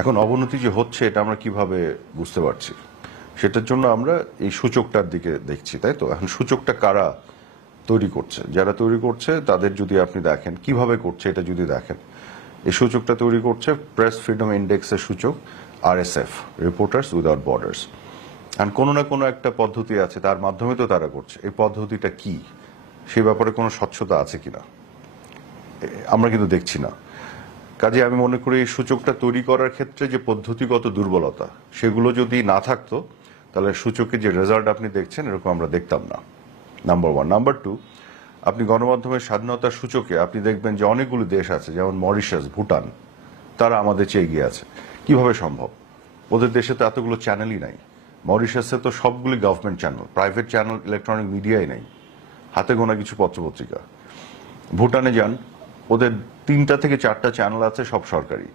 এখন অবনতি যে হচ্ছে এটা আমরা কিভাবে বুঝতে পারছি? সেটার জন্য আমরা এই সূচকটার দিকে দেখছি, তাই তো? এখন সূচকটা কারা তৈরি করছে? যারা তৈরি করছে তাদের যদি আপনি দেখেন কিভাবে করছে, এটা যদি দেখেন, এই সূচকটা তৈরি করছে প্রেস ফ্রিডম ইন্ডেক্সের সূচক, RSF, রিপোর্টার্স উইদাউট বর্ডার্স। আর কোনো না কোনো একটা পদ্ধতি আছে, তার মাধ্যমে তো তারা করছে। এই পদ্ধতিটা কি, সে ব্যাপারে কোনো স্বচ্ছতা আছে কিনা আমরা কিন্তু দেখছি না। কাজে আমি মনে করি এই সূচকটা তৈরি করার ক্ষেত্রে যে পদ্ধতিগত দুর্বলতা, সেগুলো যদি না থাকতো তাহলে সূচকের যে রেজাল্ট আপনি দেখছেন এরকম আমরা দেখতাম না। Number one. নাম্বার টু, আপনি গণমাধ্যমের স্বাধীনতার সূচকে আপনি দেখবেন যে অনেকগুলো দেশ আছে, যেমন মরিশাস, ভুটান, তারা আমাদের চেয়ে এগিয়ে আছে। কিভাবে সম্ভব? ওদের দেশে তো এতগুলো চ্যানেলই নাই। মরিশাসে তো সবগুলি government channel, private channel, electronic মিডিয়াই নেই, হাতে গোনা কিছু পত্রপত্রিকা। ভুটানে যান, ওদের 3টা থেকে 4টা চ্যানেল আছে, সব সরকারি।